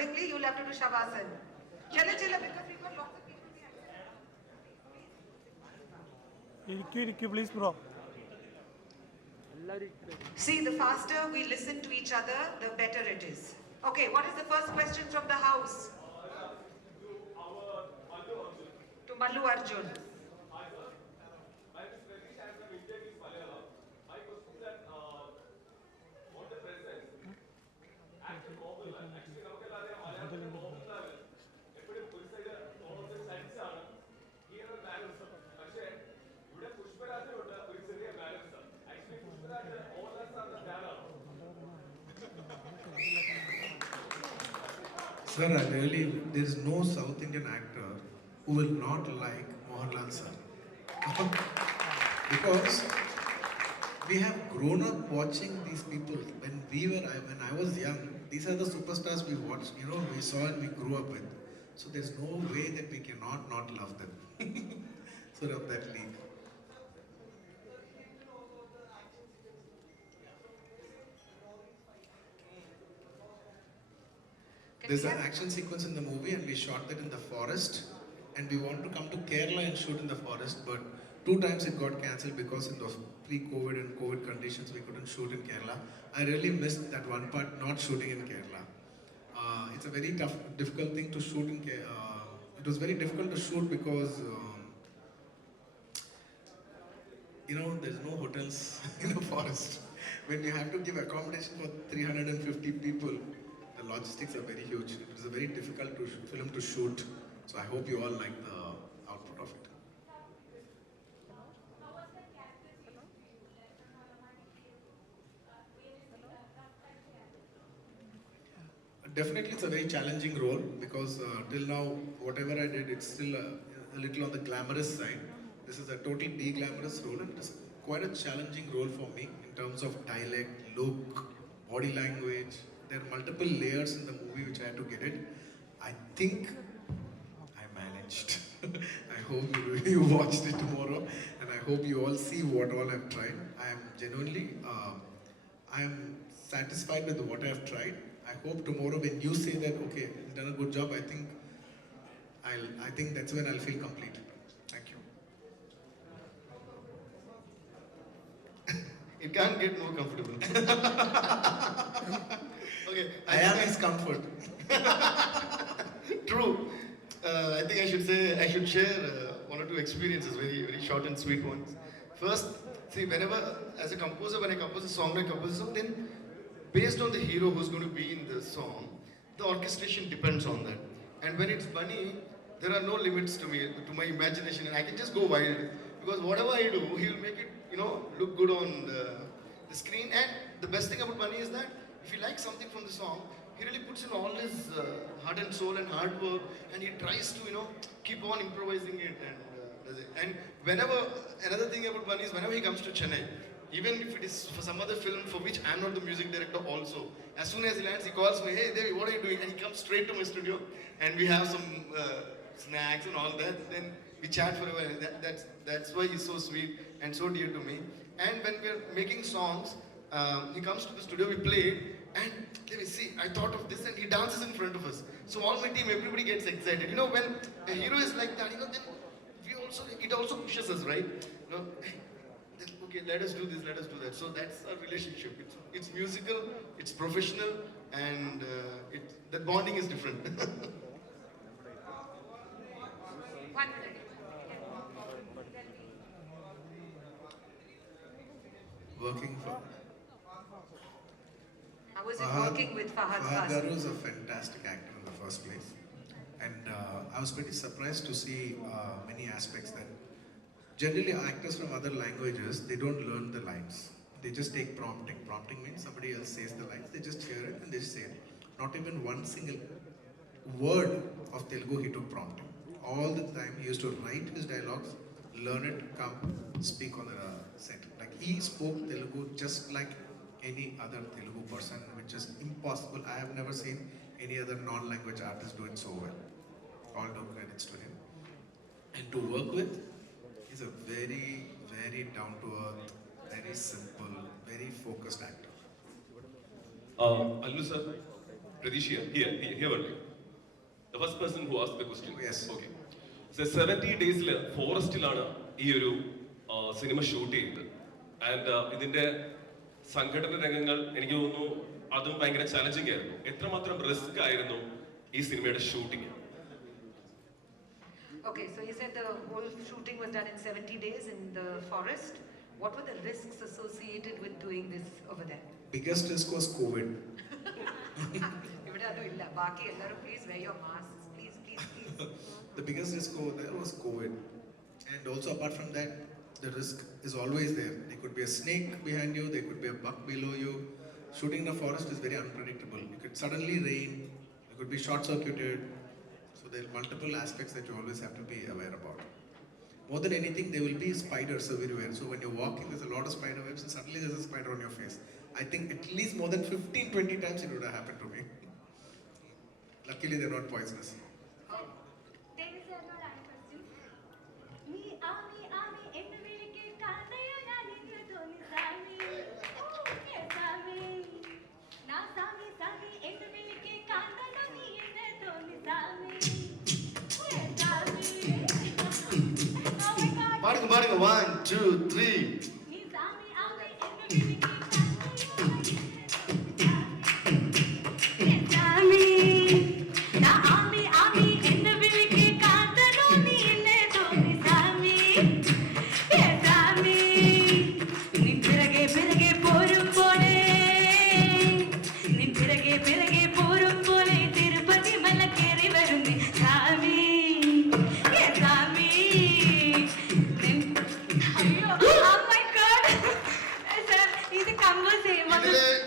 unwillingly, you'll have to do Shavasana. Chala chala, because we've got lots of people. Please, bro. See, the faster we listen to each other, the better it is. Okay, what is the first question from the house? To Mallu Arjun. Sir, I really, there is no South Indian actor who will not like Mohanlal sir. Because we have grown up watching these people. When I was young, these are the superstars we watched, we saw and we grew up with. So there's no way that we cannot not love them. Sort of that league. There's an action sequence in the movie and we shot that in the forest and we want to come to Kerala and shoot in the forest, but 2 times it got cancelled because in those pre-COVID and COVID conditions we couldn't shoot in Kerala. I really missed that one part, not shooting in Kerala. It's a very tough, difficult thing to shoot in Kerala. It was very difficult to shoot because there's no hotels in the forest. When you have to give accommodation for 350 people, the logistics are very huge. It was a very difficult film to shoot. So I hope you all like the output of it. Definitely, it's a very challenging role because till now, whatever I did, it's still a little on the glamorous side. This is a totally de-glamorous role, and it's quite a challenging role for me in terms of dialect, look, body language. There are multiple layers in the movie which I had to get it. I think I managed. I hope you watched it tomorrow, and I hope you all see what all I've tried. I am genuinely, I am satisfied with what I've tried. I hope tomorrow when you say that, okay, you've done a good job, I think that's when I'll feel complete. Thank you. It can't get more comfortable. Okay, I am his comfort. True. I think I should share 1 or 2 experiences, very very short and sweet ones. First, see, whenever as a composer, when I compose a song, then based on the hero who's going to be in the song, the orchestration depends on that. And when it's Bunny, there are no limits to me, to my imagination, and I can just go wild because whatever I do, he will make it, look good on the screen. And the best thing about Bunny is that if he likes something from the song, he really puts in all his heart and soul and hard work, and he tries to, keep on improvising it. And whenever, another thing about Bunny is whenever he comes to Chennai, even if it is for some other film for which I'm not the music director also, as soon as he lands, he calls me, hey Devi, what are you doing? And he comes straight to my studio and we have some snacks and all that. Then we chat forever. And that's why he's so sweet and so dear to me. And when we're making songs, he comes to the studio, we play, and let me see, I thought of this, and he dances in front of us. So all my team, everybody gets excited. When a hero is like that, then it also pushes us, right? Okay, let us do this, let us do that. So that's our relationship. It's musical, it's professional, and that bonding is different. 1 minute. Working for How was it working with Fahad Fahad Fazli? Garu is a fantastic actor in the first place. And I was pretty surprised to see many aspects that generally actors from other languages, they don't learn the lines. They just take prompting. Prompting means somebody else says the lines, they just hear it and they say it. Not even one single word of Telugu he took prompting. All the time he used to write his dialogues, learn it, come, speak on the set. Like he spoke Telugu just like any other Telugu person, which is impossible. I have never seen any other non-language artist do it so well. All due credits to him. And to work with, he's a very, very down-to-earth, very simple, very focused actor. Allu sir, Pradish here only. The first person who asked the question. Oh, yes. Okay. So 70 days ഫോറസ്റ്റിലാണ് ഈ ഒരു cinema shoot ചെയ്തത്. And ഇതിന്റെ സംഘടന രംഗങ്ങൾ എനിക്ക് തോന്നുന്നു അതും ഭയങ്കര ചലഞ്ചിങ് ആയിരുന്നു. എത്രമാത്രം റിസ്ക് ആയിരുന്നു ഈ സിനിമയുടെ shooting? Okay, so you said the whole shooting was done in 70 days in the forest. What were the risks associated with doing this over there? Biggest risk was COVID. ഇവിടെ അതും ഇല്ല. ബാക്കി എല്ലാവരും please wear your masks. Please, please, please. The biggest risk over there was COVID. And also apart from that, the risk is always there. There could be a snake behind you, there could be a buck below you. Shooting in a forest is very unpredictable. It could suddenly rain, it could be short circuited. So there are multiple aspects that you always have to be aware about. More than anything, there will be spiders everywhere. So when you're walking, there's a lot of spider webs and suddenly there's a spider on your face. I think at least more than 15-20 times it would have happened to me. Luckily, they're not poisonous. பாடுங்க 1 2 3.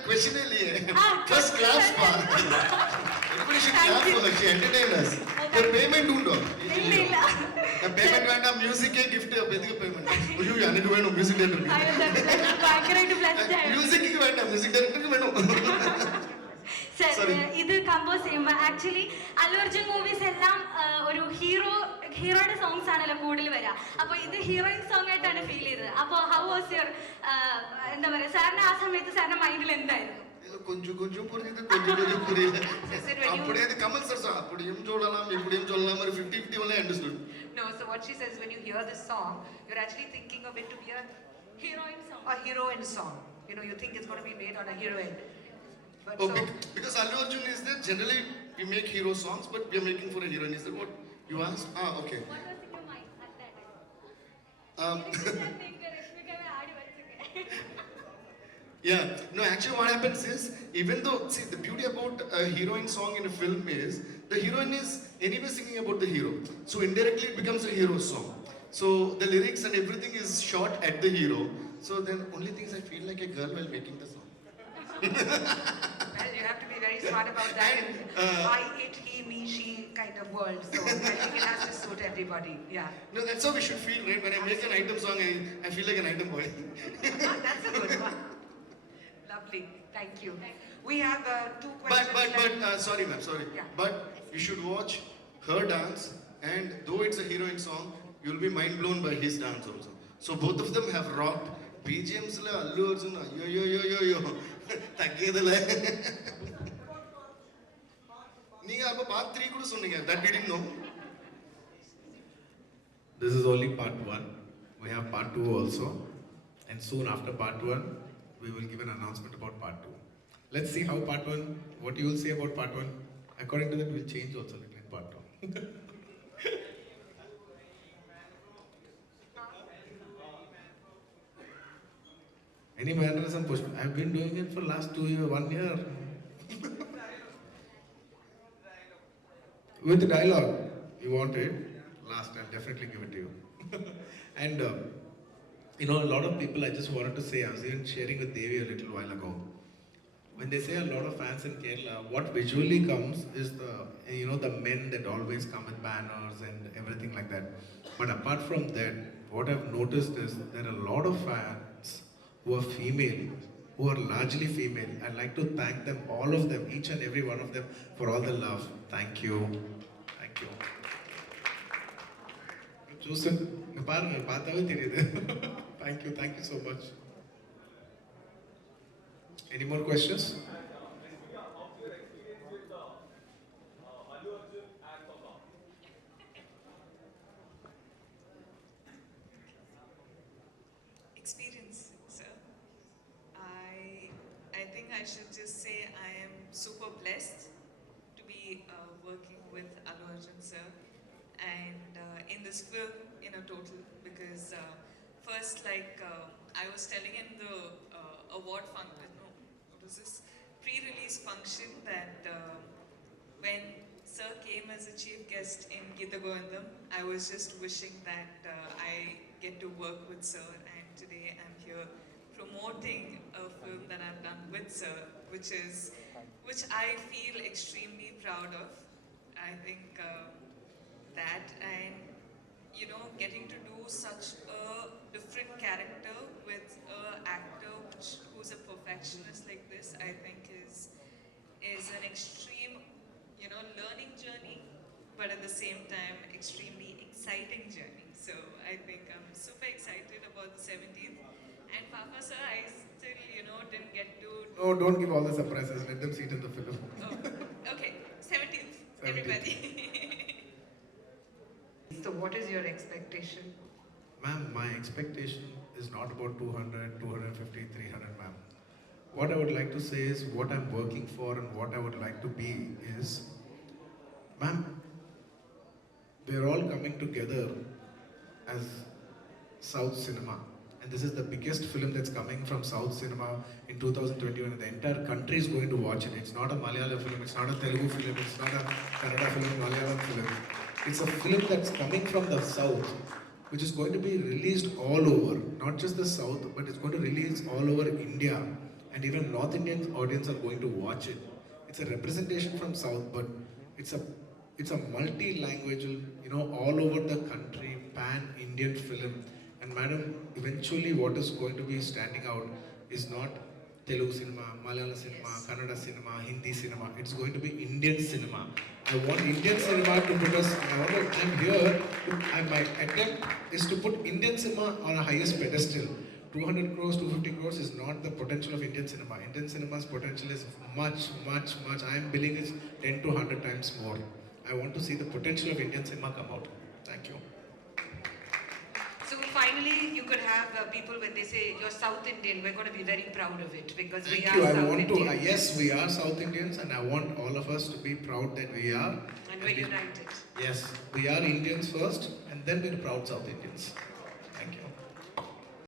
Question first claps pa. Everybody should clap for her. She entertained us. Your payment undo. Payment വേണ്ട music gift എதுக்கு payment? അയ്യോ എനിക്ക് വേണം music director. Music വേണ്ട music ഡയറക്ടർക്ക് വേണം. ഇത് compose ചെയ്യുമ്പോൾ ആക്ച്വലി അല്ലു അർജുൻ മൂവീസ് എല്ലാം ഒരു ഹീറോയുടെ സോങ്സ് ആണല്ലോ കൂടുതൽ വരിക. അപ്പോൾ ഇത് ഹീറോയിൻ സോങ് ആയിട്ടാണ് ഫീൽ ചെയ്തത്. അപ്പോൾ ഹൗ വാസ് യുവർ എന്താ പറയുക, സാറിന് ആ സമയത്ത് സാറിന്റെ മൈൻഡിൽ എന്തായിരുന്നു? கொஞ்சம் கொஞ்சம் புரியுது, கொஞ்சம் கொஞ்சம் புரியல. அப்படியே அது கமல் சார் அப்படியும் சொல்லலாம் இப்படியும் சொல்லலாம், ஒரு 50-50 only understood. No, so what she says, when you hear this song, you're actually thinking of it to be a heroine song. You know, you think it's going to be made on a heroine. But oh, because Allu Arjun is there, generally we make hero songs, but we are making for a heroine. Is that what you asked? Okay. What was in your mind at that time? Yeah, no, actually what happens is, even though, see, the beauty about a heroine song in a film is, the heroine is anyway singing about the hero. So indirectly it becomes a hero song. So the lyrics and everything is shot at the hero. So then only things I feel like a girl while making the song. Well, you have to be very smart about that. I, it, he, me, she kind of world. So I think it has to suit everybody. Yeah. No, that's how we should feel, right? When I make an item song, I feel like an item boy. That's a good one. Lovely. Thank you. We have 2 questions. But sorry ma'am, sorry. Yeah. But you should watch her dance, and though it's a heroine song, you'll be mind blown by his dance also. So both of them have rocked. BGMs la Allu Arjun yo தக்கியதுல நீங்க அப்ப part 3 கூட சொன்னீங்க, that we didn't know. This is only part 1. We have part 2 also. And soon after part 1, we will give an announcement about part 2. Let's see how part 1, what you will say about part 1. According to that, we'll change also little in part 2. Any mannerism push? I've been doing it for last 2 years, 1 year. With the dialogue, you want it? Last, I'll definitely give it to you. And you know, a lot of people, I just wanted to say, I was even sharing with Devi a little while ago. When they say a lot of fans in Kerala, what visually comes is the men that always come with banners and everything like that. But apart from that, what I've noticed is there are a lot of fans who are female, who are largely female. I'd like to thank them, all of them, each and every one of them, for all the love. Thank you. Thank you. Thank you so much. Any more questions? experience, sir. I think I should just say I am super blessed to be working with Allu Arjun sir and in this film in a total because first I was telling in the award function, no, what was this? Pre-release function that when Sir came as a chief guest in Gita Govindam, I was just wishing that I get to work with Sir, and today I'm here promoting a film that I've done with Sir, which I feel extremely proud of. I think that and getting to do such a different character with an actor who's a perfectionist like this, I think is an extreme learning journey, but at the same time extremely exciting journey. So I think I'm super excited about the 17th. And Papa sir, I still didn't get to. No, don't give all the surprises. Let them see it in the film. Oh, okay, 17th, everybody. So what is your expectation? Ma'am, my expectation is not about 200, 250, 300, ma'am. What I would like to say is what I'm working for and what I would like to be is, ma'am, we're all coming together as South cinema. And this is the biggest film that's coming from South cinema in 2021 and the entire country is going to watch it. It's not a Malayalam film, it's not a Telugu film, it's not a Kannada film, Malayalam film. It's a film that's coming from the South, which is going to be released all over, not just the South, but it's going to release all over India, and even North Indian audience are going to watch it. It's a representation from South, but it's a multi-language, all over the country, pan-Indian film. And madam, eventually what is going to be standing out is not Telugu cinema, Malayalam cinema, Kannada cinema, Hindi cinema. It's going to be Indian cinema. I want Indian cinema to put us, I'm here, my attempt is to put Indian cinema on a highest pedestal. 200 crores, 250 crores is not the potential of Indian cinema. Indian cinema's potential is much, much, much. I am billing it 10 to 100 times more. I want to see the potential of Indian cinema come out. Thank you. So finally, you could have people when they say you're South Indian, we're going to be very proud of it because we Thank are you. South I want Indian. to, yes, we are South Indians and I want all of us to be proud that we are. And we're united. Yes, we are Indians first and then we're proud South Indians. Thank you.